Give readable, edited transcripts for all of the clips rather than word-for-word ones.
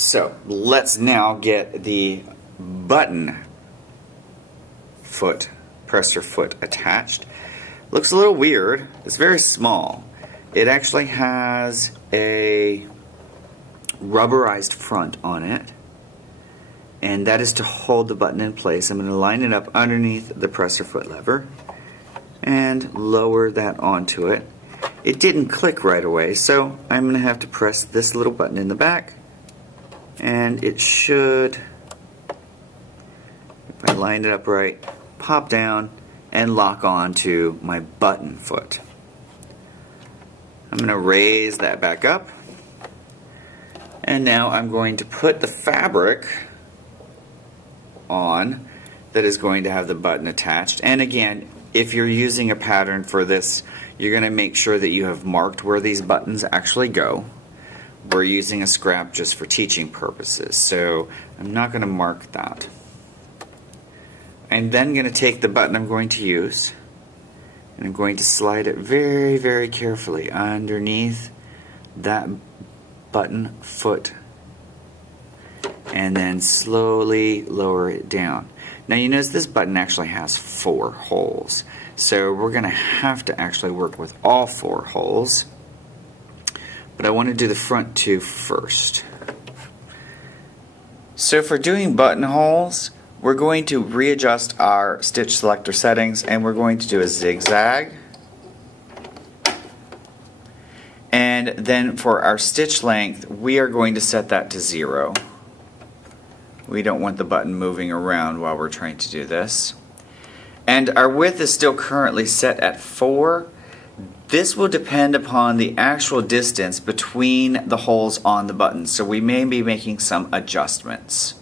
So let's now get the button foot, presser foot attached. Looks a little weird. It's very small. It actually has a rubberized front on it, and that is to hold the button in place. I'm going to line it up underneath the presser foot lever and lower that onto it. It didn't click right away, so I'm going to have to press this little button in the back, and it should, if I line it up right, pop down and lock on to my button foot. I'm going to raise that back up, and now I'm going to put the fabric on that is going to have the button attached. And again, if you're using a pattern for this, you're going to make sure that you have marked where these buttons actually go. We're using a scrap just for teaching purposes, so I'm not going to mark that. I'm then going to take the button I'm going to use, and I'm going to slide it very, very carefully underneath that button foot, and then slowly lower it down. Now you notice this button actually has 4 holes, so we're going to have to actually work with all 4 holes, but I want to do the front 2 first. So for doing buttonholes, we're going to readjust our stitch selector settings, and we're going to do a zigzag. And then for our stitch length, we are going to set that to 0. We don't want the button moving around while we're trying to do this. And our width is still currently set at 4. This will depend upon the actual distance between the holes on the button, so we may be making some adjustments.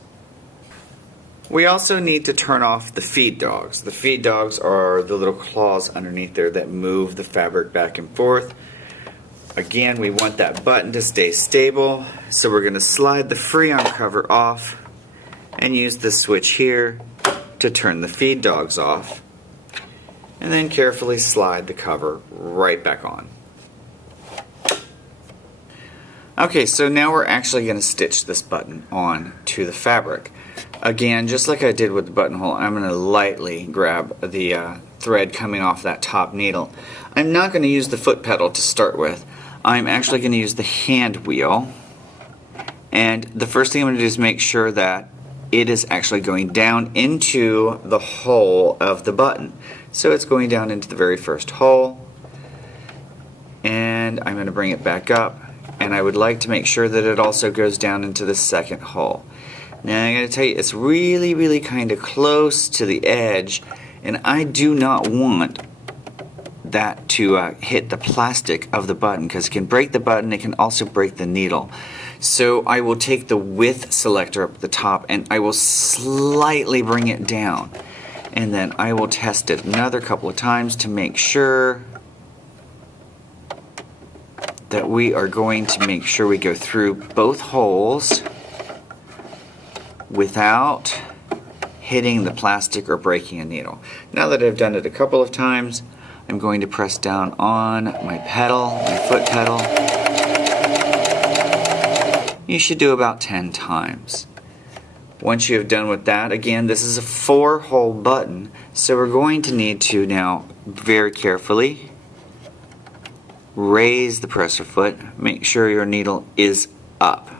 We also need to turn off the feed dogs. The feed dogs are the little claws underneath there that move the fabric back and forth. Again, we want that button to stay stable, so we're going to slide the Freon cover off and use the switch here to turn the feed dogs off, and then carefully slide the cover right back on. Okay, so now we're actually going to stitch this button on to the fabric. Again, just like I did with the buttonhole, I'm going to lightly grab the thread coming off that top needle. I'm not going to use the foot pedal to start with. I'm actually going to use the hand wheel, and the first thing I'm going to do is make sure that it is actually going down into the hole of the button. So it's going down into the very first hole, and I'm going to bring it back up, and I would like to make sure that it also goes down into the second hole. Now I'm going to tell you, it's really, really kind of close to the edge, and I do not want that to hit the plastic of the button, because it can break the button, it can also break the needle. So I will take the width selector up at the top, and I will slightly bring it down, and then I will test it another couple of times to make sure that we are going to make sure we go through both holes without hitting the plastic or breaking a needle. Now that I've done it a couple of times, I'm going to press down on my pedal, my foot pedal. You should do about 10 times. Once you have done with that, again, this is a 4-hole button, so we're going to need to now very carefully raise the presser foot, make sure your needle is up,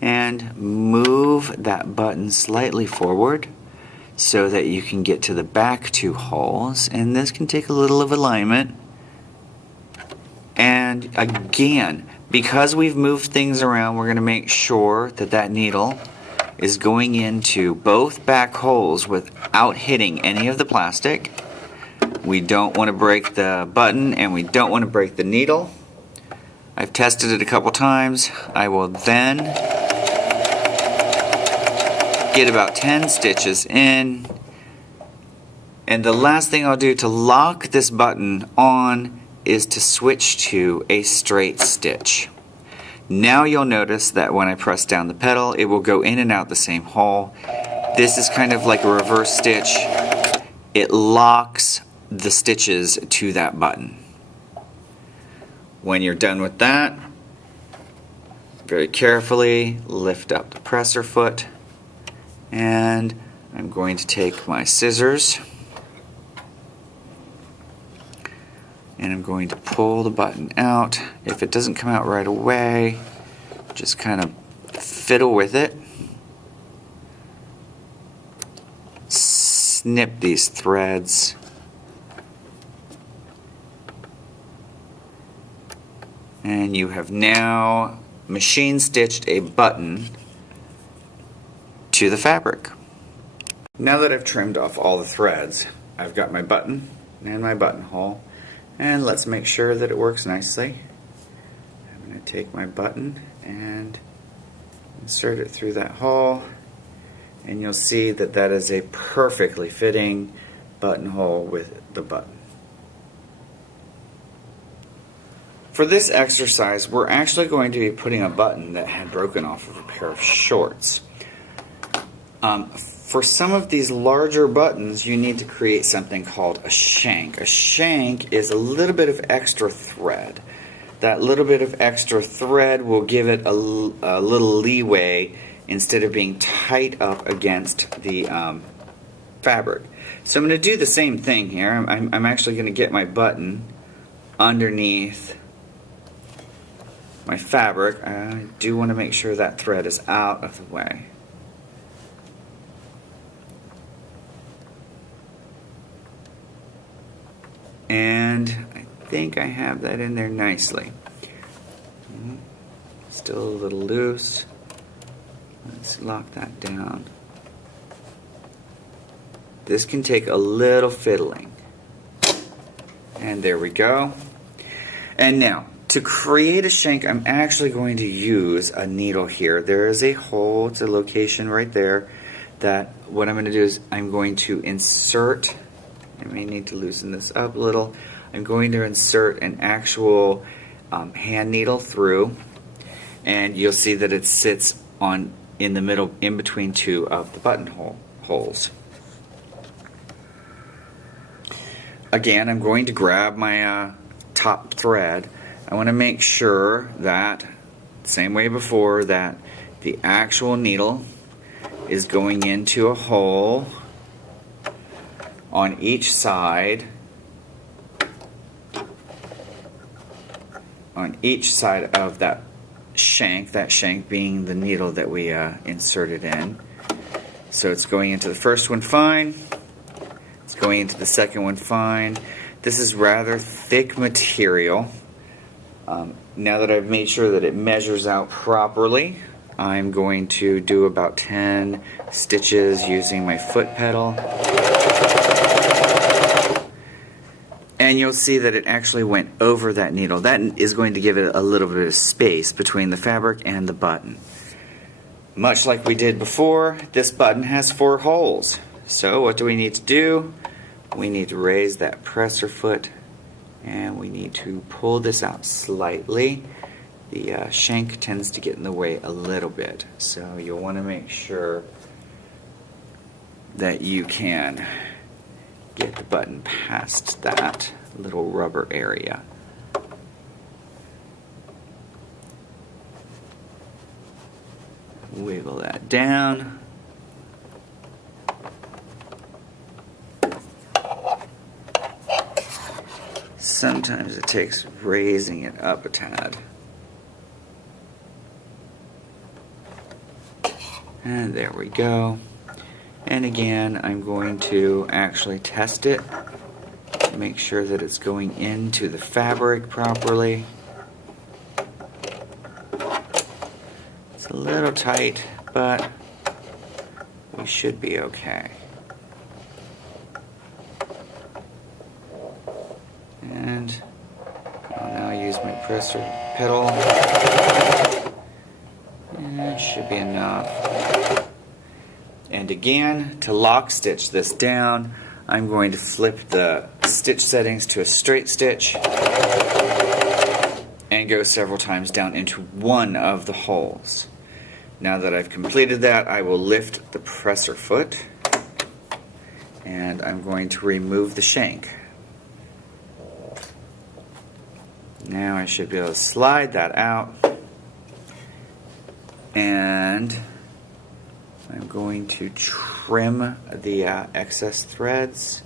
and move that button slightly forward so that you can get to the back 2 holes, and this can take a little of alignment. And again, because we've moved things around, we're going to make sure that that needle is going into both back holes without hitting any of the plastic. We don't want to break the button, and we don't want to break the needle. I've tested it a couple times. I will then get about 10 stitches in, and the last thing I'll do to lock this button on is to switch to a straight stitch. Now you'll notice that when I press down the pedal, it will go in and out the same hole. This is kind of like a reverse stitch. It locks the stitches to that button. When you're done with that, very carefully lift up the presser foot, and I'm going to take my scissors and I'm going to pull the button out. If it doesn't come out right away, just kind of fiddle with it. Snip these threads. And you have now machine stitched a button to the fabric. Now that I've trimmed off all the threads, I've got my button and my buttonhole, and let's make sure that it works nicely. I'm going to take my button and insert it through that hole, and you'll see that that is a perfectly fitting buttonhole with the button. For this exercise, we're actually going to be putting a button that had broken off of a pair of shorts. For some of these larger buttons, you need to create something called a shank. A shank is a little bit of extra thread. That little bit of extra thread will give it a little leeway instead of being tight up against the fabric. So I'm going to do the same thing here. I'm actually going to get my button underneath my fabric. I do want to make sure that thread is out of the way. And I think I have that in there nicely. Still a little loose. Let's lock that down. This can take a little fiddling. And there we go. And now, to create a shank, I'm actually going to use a needle here. There is a hole, it's a location right there, that what I'm going to do is I'm going to insert, I may need to loosen this up a little, I'm going to insert an actual hand needle through, and you'll see that it sits in the middle, in between two of the buttonhole holes. Again, I'm going to grab my top thread. I want to make sure that, same way before, that the actual needle is going into a hole on each side, of that shank being the needle that we inserted in. So it's going into the first one fine, it's going into the second one fine. This is rather thick material. Now that I've made sure that it measures out properly, I'm going to do about 10 stitches using my foot pedal. And you'll see that it actually went over that needle. That is going to give it a little bit of space between the fabric and the button. Much like we did before, this button has 4 holes. So what do we need to do? We need to raise that presser foot, and we need to pull this out slightly. The shank tends to get in the way a little bit, so you'll want to make sure that you can get the button past that little rubber area. Wiggle that down. Sometimes it takes raising it up a tad. And there we go. And again, I'm going to actually test it to make sure that it's going into the fabric properly. It's a little tight, but we should be okay. And I'll now use my presser pedal. And it should be enough. And again, to lock stitch this down, I'm going to flip the stitch settings to a straight stitch and go several times down into one of the holes. Now that I've completed that, I will lift the presser foot and I'm going to remove the shank. Now I should be able to slide that out, And I'm going to trim the excess threads.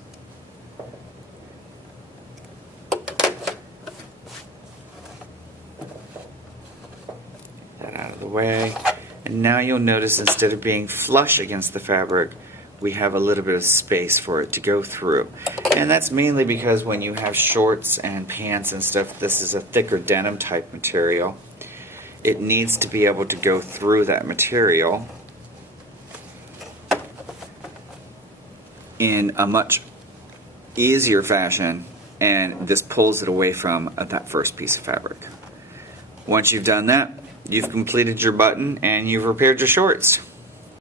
That out of the way. And now you'll notice instead of being flush against the fabric, we have a little bit of space for it to go through. And that's mainly because when you have shorts and pants and stuff, this is a thicker denim type material. It needs to be able to go through that material in a much easier fashion, and this pulls it away from that first piece of fabric. Once you've done that, you've completed your button and you've repaired your shorts.